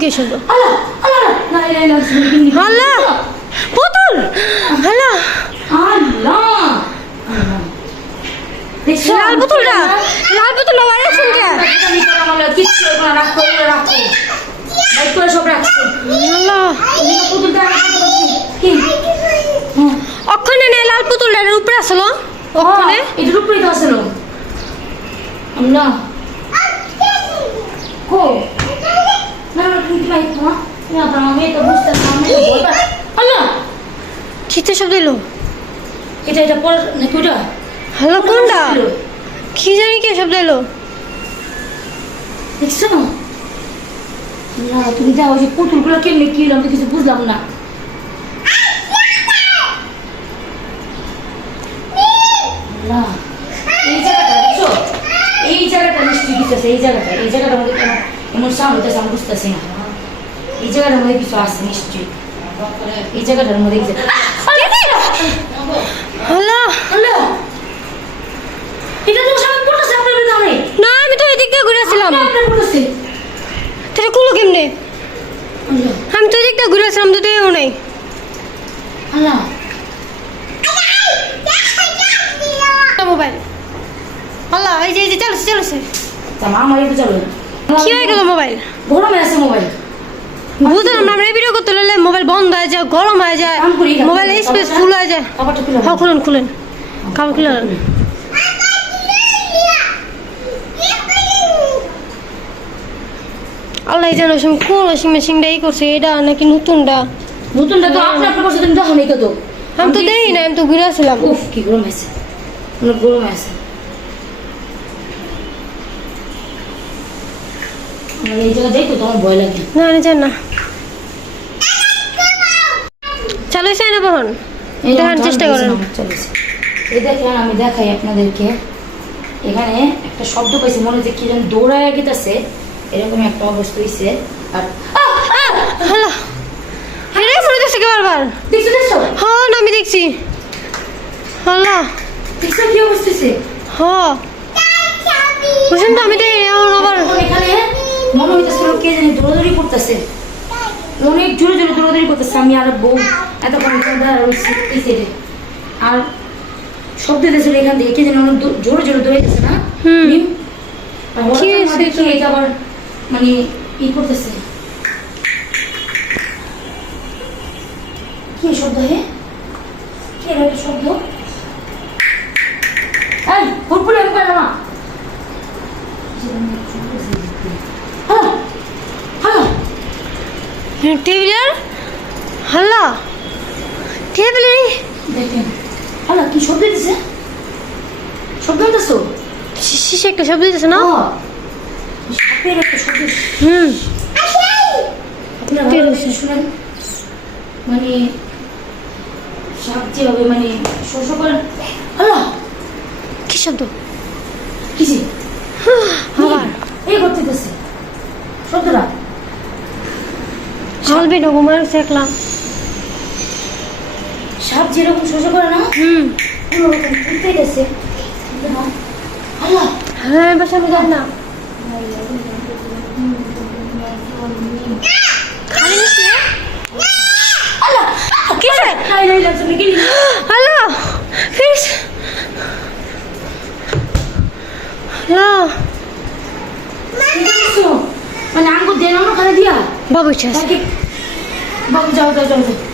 কি শব্দ আল্লাহ পুতুল! আল্লাহ। লাল পুতুলটা? লাল পুতুলটা বাইরে আসুন কে আমি করলাম আল্লাহ কিচ্ছু হবে না রাখো এগুলো রাখো বাইক করে সব রাখছি আল্লাহ। এদিকে পুতুলটা রাখো কি? হ্যাঁ। অক্ষণে নেই লাল পুতুলটা এর উপরে আসলো। ওখানে এটার উপরেই তো আসলো। না না কি এটা এটা পর নাকি ওটা হ্যালো কোনটা? কি জানি কি শব্দ এলো? দেখছ? না না তুমি যাও ওই যে পুতুলগুলো কেমনি কি হলো আমি কিছু বুঝলাম না। না এই জায়গাটা দেখছ? এই জায়গাটা এই জায়গাটা এই মধ্যে এমন সাউন্ড হইতেছে আমি বুঝতেছি না। এই জায়গাটার মধ্যে কিছু আছে নিশ্চয়ই এই জায়গাটার মধ্যে কিছু আল্লাহ আল্লাহ এটা তো সামনে পড়তেছে আপনার দামে না আমি তো এদিক দিয়ে ঘুরে আসছিলাম আপনার পড়তেছে তোরা কুলো কেমনে আমি তো এদিক দিয়ে ঘুরে আসছিলাম তো তুইও নেই আল্লাহ মোবাইল আল্লাহ এই যে এই যে চালছে চালছে তা আমার একটু চলো কি হয়ে গেল মোবাইল গরমে আছে মোবাইল বুঝলাম আমরা ভিডিও করতে লাগলে মোবাইল বন্ধ হয়ে যায় গরম হয়ে যায়। মোবাইল স্পেস ফুল হয়ে যায়। হ্যাঁ খুলেন খুলেন। কাপড় খুলে। আল্লাহ জানো কোন ওয়াশিং মেশিনটা এই করছে এটা নাকি নতুনটা? নতুনটা তো আপনি আপনার নাই আমি তো দেখি না আমি তো ঘুরে আসছিলাম উফ কি গরম আছে গরম আছে লাগে। না আমি জানি না। চালু চাই না বহন? দেখার চেষ্টা করেন। এই দেখেন আমি দেখাই আপনাদেরকে। এখানে একটা শব্দ পাইছি মনে হচ্ছে কি যেন দৌড়ায় গেতেছে। এরকম একটা অবস্থা হয়েছে আর! হ্যালো আরে মনে দেখছে কি বারবার। দেখছ দেখছ? হ্যাঁ না আমি দেখছি। আল্লাহ দেখছ কি অবস্থা হয়েছে হ্যাঁ। তো আমি দেখি মনে হইতেছিল কে জানি দৌড়াদৌড়ি করতেছে। অনেক জোরে জোরে দৌড়াদৌড়ি করতেছে আমি আর বউ এতক্ষণ এই সাইডে আর শব্দ দিতেছিল এখান থেকে কে জানি অনেক জোরে জোরে দৌড়াইতেছে না? এটা আবার মানে ই করতেছে। কি শব্দ হে? কি শব্দ? এই হুড়পুরে আমি পারলাম না হ্যালো হ্যালো টেবিলের? হাল্লা। দেখেন। হ্যালো কি শব্দ দিছে শব্দ দিতেছো? শিশে একটা শব্দ দিতেছে না? হ্যাঁ। সাপের একটা শব্দ। হুম। আপনারা শুনেন। মানে সাপ যেভাবে মানে শস্য করেন হ্যালো কি শব্দ? কিসে আবার। এই করতে শব্দটা? চলবে না ঘুমার দেখলাম সাপ যেরকম শস্য করে না হুম। ওরকম করতে গেছে। হ্যাঁ বাসা আমি না। হ্যালো ফিস। হ্যালো মানে আঙ্গুর দেন দিয়া। বাবু চাষ বাবু যাও যাও যাও যাও।